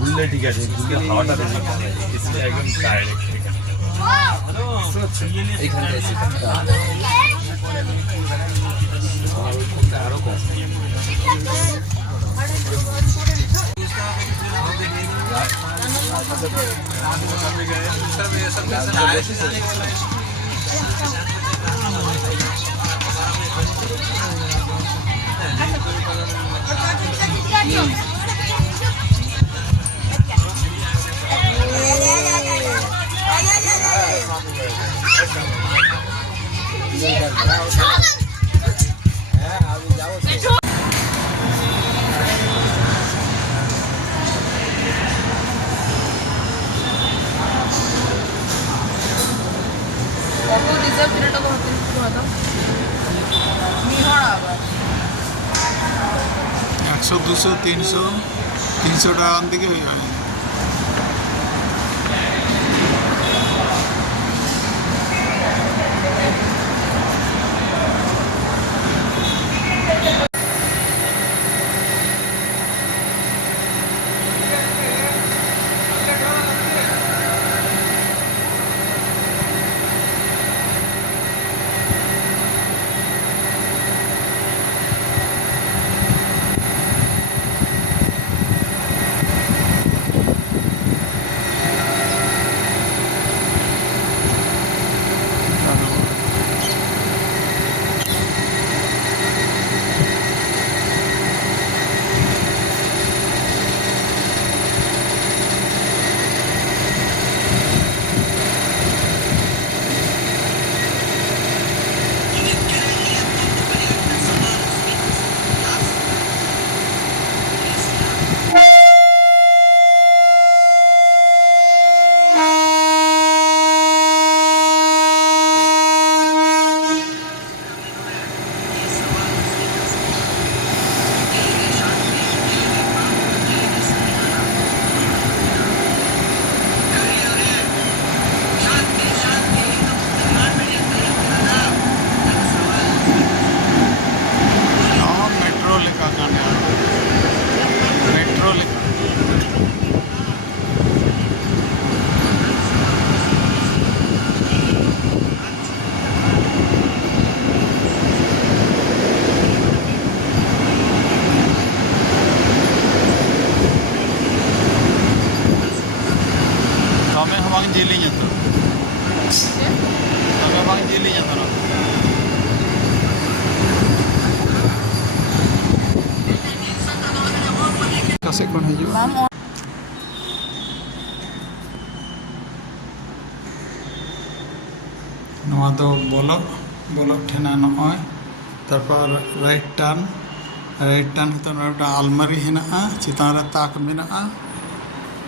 Bullet ठीक है hot आता है इसलिए एकदम डायरेक्ट एक घंटे से একশো দুশো তিনশো টাকার দিকে হয়ে যাবে। Sekon hijau. नवा दो बोलो ठेना नॉय तारपर राइट टर्न तो नोटा अलमारी हेना चितान रे ताक मेना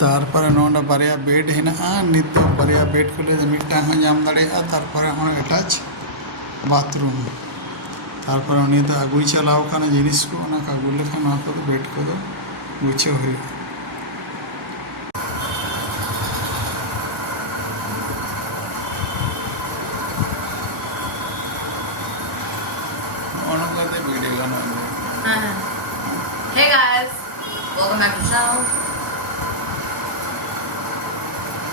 तारपर नोंडा बारिया बेड हेना नित दो बारिया बेड को ले मिटांग जाम दाड़ेया तारपर हन अटैच बाथरूम तारपर उनी तो अगुई चलाव काना जिनिस को ना कागुल लेखा ना को बेड को दो गुछे हुई Hey guys, welcome back to the channel.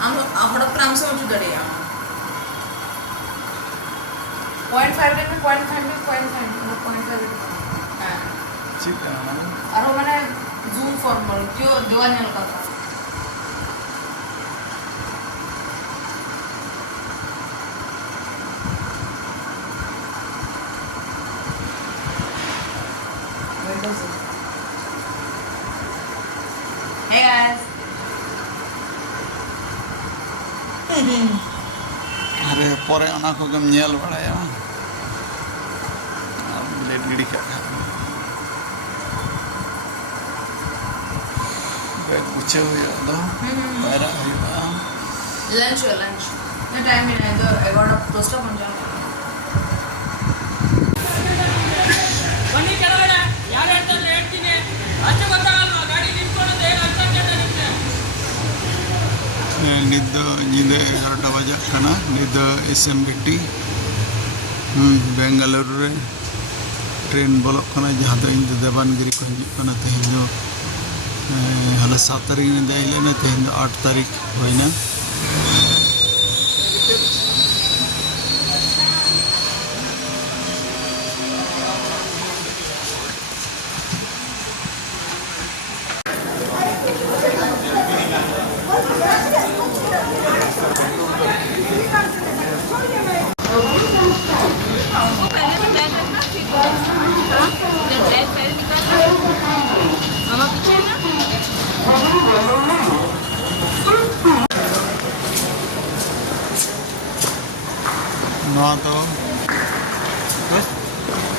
I'm so much today. 0.5 0.5 0.5 0.5 ᱪᱮᱫ ᱠᱟᱱᱟ ᱚᱱᱟ ᱫᱚ? ᱟᱨᱚ ᱢᱟᱱᱮ ᱡᱩᱢ ᱯᱷᱚᱨᱢᱩᱞ ᱠᱤᱭᱳ ᱫᱮᱣᱟ ᱧᱮᱞ ᱠᱟᱫᱟ Hey guys. अरे परे ओना को गम नेल बड़ाया ब्लेड गिड़ी का बैग पूछे हुए दो पैरा हुआ लंच ना टाइम ही नहीं तो 11 टोस्टर बन जाओ ಬನ್ನಿ ಕೆಳಗಡೆ ಯಾರು ಹೇಳ್ತಾರೆ ಹೇಳ್ತೀನಿ ಅಷ್ಟು ಗೊತ್ತಾಗಲ್ವಾ ಗಾಡಿ ನಿಂತ್ಕೊಳ್ಳೋದು ಹೇಗೆ ಅರ್ಥ ಆಗ್ತದೆ निद निदे 11 बजे खाना निद SMBT बेंगलुरु रे ट्रेन बोलो खाना जहाँ तो इन देवानगिरी को हिजू खाना तेहन दो हला 7 तारीख ने देले ना तेहन दो 8 तारीख होइना तो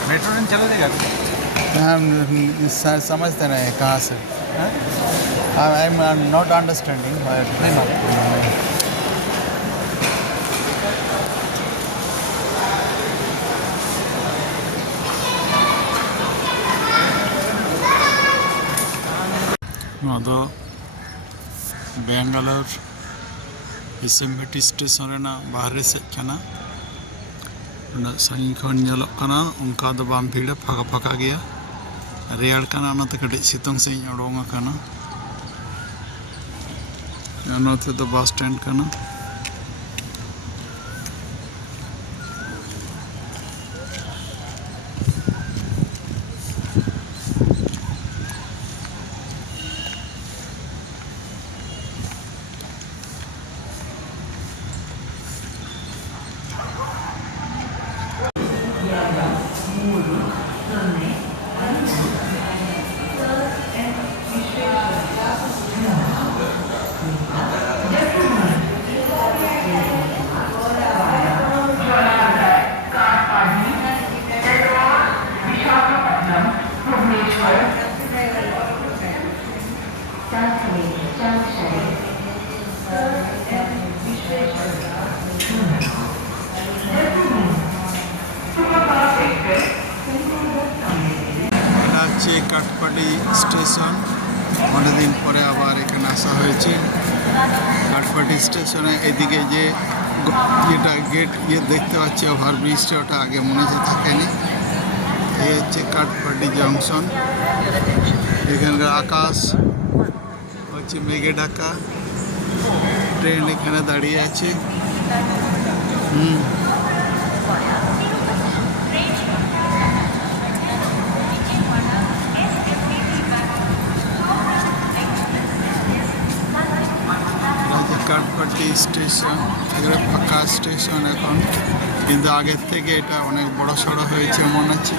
मेट्रो ट्रेन चला देगा हम समझते नहीं कहाँ से आई एम नॉट अंडरस्टैंडिंग तो बेंगलोर SMBT स्टेशन बाहर से साइंग खन उनका तो बाम भीड़ फाका फाका गया रेड़ कटे सितों से उड़ोंग तो बस स्टैंड करना काठपाटी स्टेशन अनेक दिन पर आबार एखाने आसा हয়েছে काठपाटी स्टेशन एदिके जे जेटा गेट ये देखते पाচ্ছি ओभारब्रिजটা ওটা আগে মনে থাকেনি এই হচ্ছে काठपाटी जंक्शन এখানকার আকাশ হচ্ছে মেঘে ঢাকা ট্রেন এখানে দাঁড়িয়ে আছে काठपाटी स्टेशन फाँका स्टेशन एखन किन्तु आगे थेके एटा अनेक बड़ो सड़ो हয়েছে মনে হচ্ছে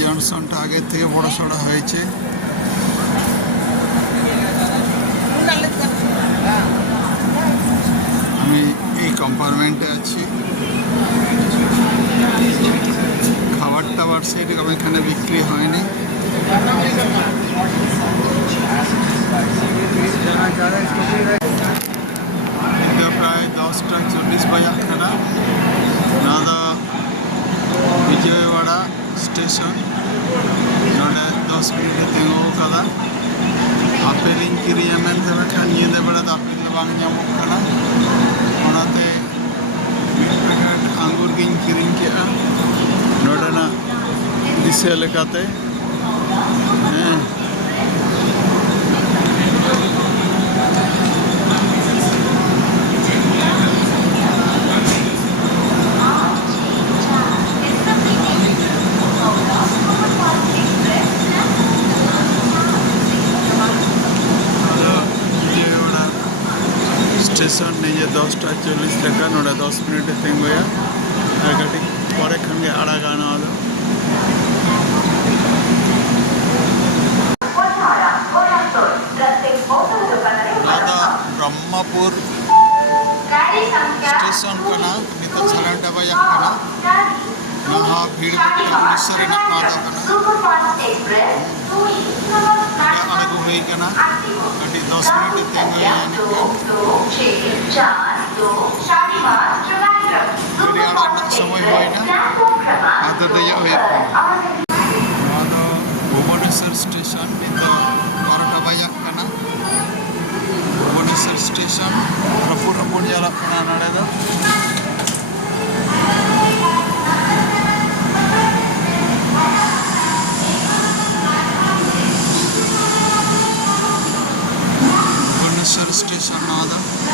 जंक्शन आगे थे बड़ो सड़ा হয়েছে আমি এই কম্পার্টমেন্টে আছি খাবার টাবার সেরকম এখানে বিক্রি হয়নি প্রায় 10:40 বাজে খানা নাদা विजयवाड़ा स्टेशन 10 मिनट तेगो कदा apple bang nyamuk kana onate mid packet angur gin kiring kea nodana dise lekate station नहीं 10:40 लगा नोड़ा 10 मिनट तेंगोया और गटी परे खंगे आड़ा गाना वाला राधा ब्रह्मपुर स्टेशन कना नित छलाटा बया कना यहाँ भीड़ उड़ीसा रेना राधा कना अड़गु हुई कना गटी 10 minute तेंगोया jadi anak semua ini ada daya ada Bhubaneswar station itu Parata banyak kana Bhubaneswar station rapur jalan kana nada Bhubaneswar station ada